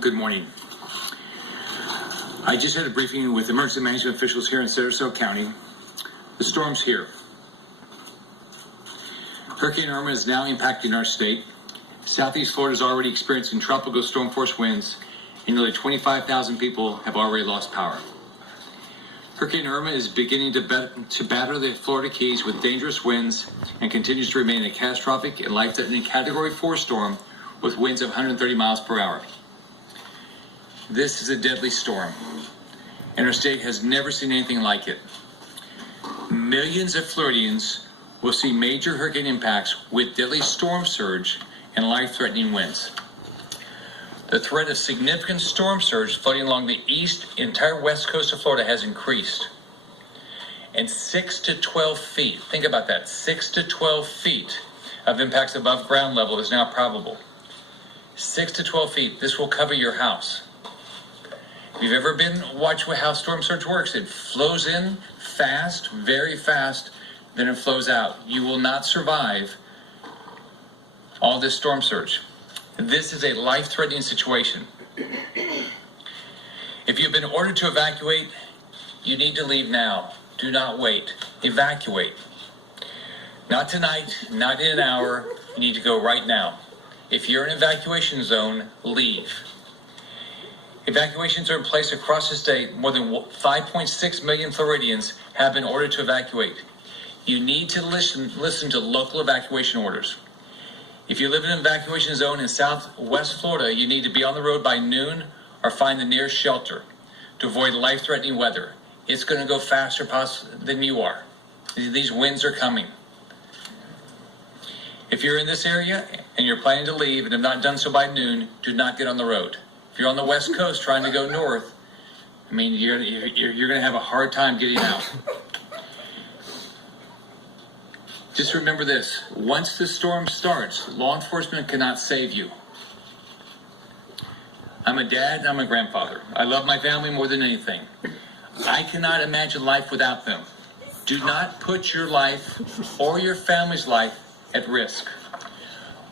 Good morning. I just had a briefing with emergency management officials here in Sarasota County. The storm's here. Hurricane Irma is now impacting our state. Southeast Florida is already experiencing tropical storm force winds, and nearly 25,000 people have already lost power. Hurricane Irma is beginning to batter the Florida Keys with dangerous winds and continues to remain a catastrophic and life-threatening Category 4 storm with winds of 130 miles per hour. This is a deadly storm, and our state has never seen anything like it. Millions of Floridians will see major hurricane impacts with deadly storm surge and life-threatening winds. The threat of significant storm surge flooding along the entire west coast of Florida has increased. And 6 to 12 feet, think about that, 6 to 12 feet of impacts above ground level is now probable. 6 to 12 feet, this will cover your house. If you've ever watched how storm surge works, it flows in fast, very fast, then it flows out. You will not survive all this storm surge. This is a life-threatening situation. If you've been ordered to evacuate, you need to leave now. Do not wait. Evacuate. Not tonight, not in an hour. You need to go right now. If you're in an evacuation zone, leave. Evacuations are in place across the state. More than 5.6 million Floridians have been ordered to evacuate. You need to listen to local evacuation orders. If you live in an evacuation zone in southwest Florida, you need to be on the road by noon or find the nearest shelter to avoid life-threatening weather. It's going to go faster than you are. These winds are coming. If you're in this area and you're planning to leave and have not done so by noon, do not get on the road. If you're on the west coast trying to go north, you're going to have a hard time getting out. Just remember this. Once the storm starts, law enforcement cannot save you. I'm a dad and I'm a grandfather. I love my family more than anything. I cannot imagine life without them. Do not put your life or your family's life at risk.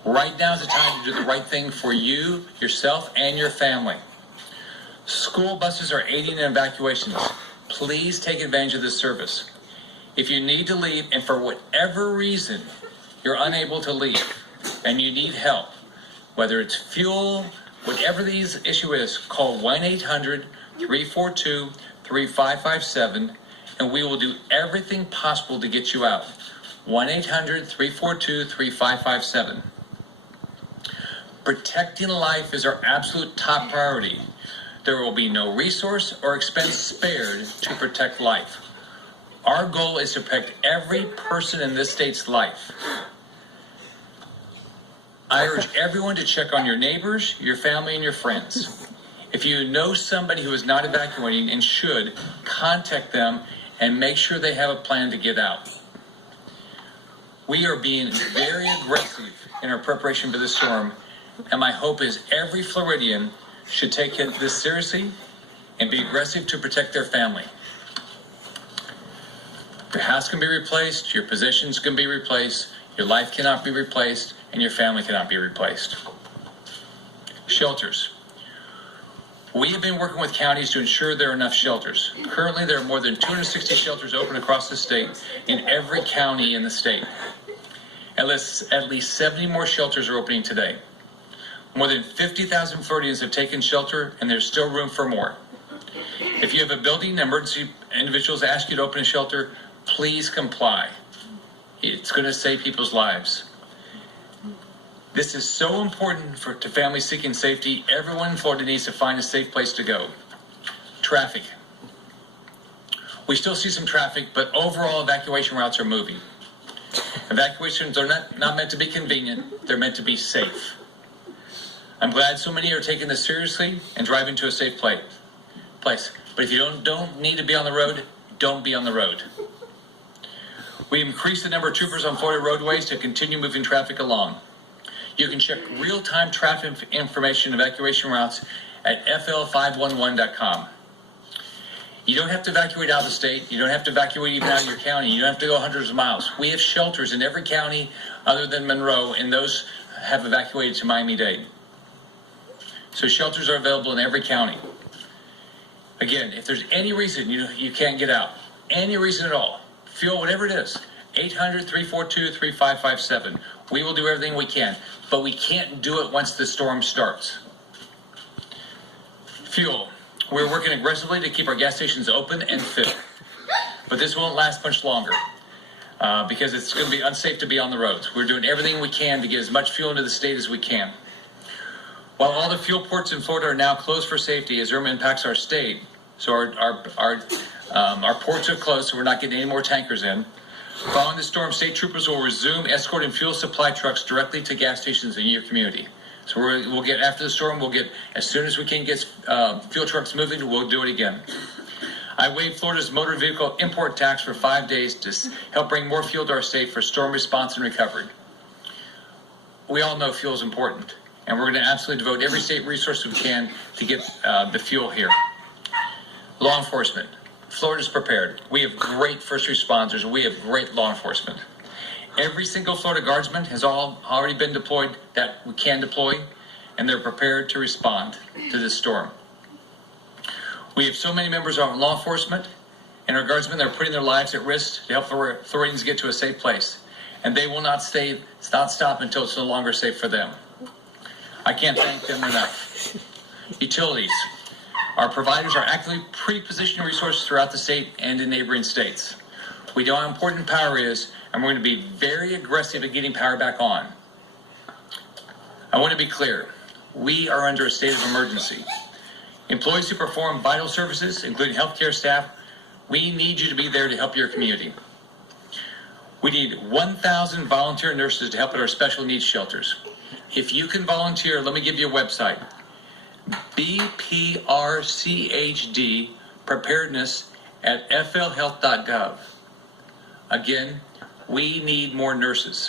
Right now is the time to do the right thing for you, yourself, and your family. School buses are aiding in evacuations. Please take advantage of this service. If you need to leave and for whatever reason you're unable to leave and you need help, whether it's fuel, whatever the issue is, call 1-800-342-3557 and we will do everything possible to get you out. 1-800-342-3557. Protecting life is our absolute top priority. There will be no resource or expense spared to protect life. Our goal is to protect every person in this state's life. I urge everyone to check on your neighbors, your family, and your friends. If you know somebody who is not evacuating and should, contact them and make sure they have a plan to get out. We are being very aggressive in our preparation for this storm, and my hope is every Floridian should take this seriously and be aggressive to protect their family. Your house can be replaced, your possessions can be replaced, your life cannot be replaced, and your family cannot be replaced. Shelters. We have been working with counties to ensure there are enough shelters. Currently, there are more than 260 shelters open across the state in every county in the state. At least 70 more shelters are opening today. More than 50,000 Floridians have taken shelter, and there's still room for more. If you have a building, emergency individuals ask you to open a shelter, please comply. It's going to save people's lives. This is so important to families seeking safety. Everyone in Florida needs to find a safe place to go. Traffic. We still see some traffic, but overall evacuation routes are moving. Evacuations are not meant to be convenient. They're meant to be safe. I'm glad so many are taking this seriously and driving to a safe place. But if you don't need to be on the road, don't be on the road. We increased the number of troopers on Florida roadways to continue moving traffic along. You can check real-time traffic information evacuation routes at fl511.com. You don't have to evacuate out of the state. You don't have to evacuate even out of your county. You don't have to go hundreds of miles. We have shelters in every county other than Monroe, and those have evacuated to Miami-Dade. So so shelters are available in every county. Again, if there's any reason you can't get out, any reason at all, fuel, whatever it is, 800-342-3557. We will do everything we can, but we can't do it once the storm starts. Fuel. We're working aggressively to keep our gas stations open and filled, but this won't last much longer because it's going to be unsafe to be on the roads. We're doing everything we can to get as much fuel into the state as we can. While all the fuel ports in Florida are now closed for safety as Irma impacts our state, so our ports are closed, so we're not getting any more tankers in. Following the storm, state troopers will resume escorting fuel supply trucks directly to gas stations in your community. So we'll get, after the storm, as soon as we can get fuel trucks moving, we'll do it again. I waived Florida's motor vehicle import tax for 5 days to help bring more fuel to our state for storm response and recovery. We all know fuel is important, and we're going to absolutely devote every state resource we can to get the fuel here. Law enforcement. Florida's prepared. We have great first responders. We have great law enforcement. Every single Florida Guardsman has already been deployed that we can deploy, and they're prepared to respond to this storm. We have so many members of law enforcement and our Guardsmen that are putting their lives at risk to help Floridians get to a safe place, and they will not stop until it's no longer safe for them. I can't thank them enough. Utilities. Our providers are actively pre-positioning resources throughout the state and in neighboring states. We know how important power is, and we're going to be very aggressive at getting power back on. I want to be clear. We are under a state of emergency. Employees who perform vital services, including healthcare staff, we need you to be there to help your community. We need 1,000 volunteer nurses to help at our special needs shelters. If you can volunteer, let me give you a website. BPRCHD preparedness at flhealth.gov. Again, we need more nurses.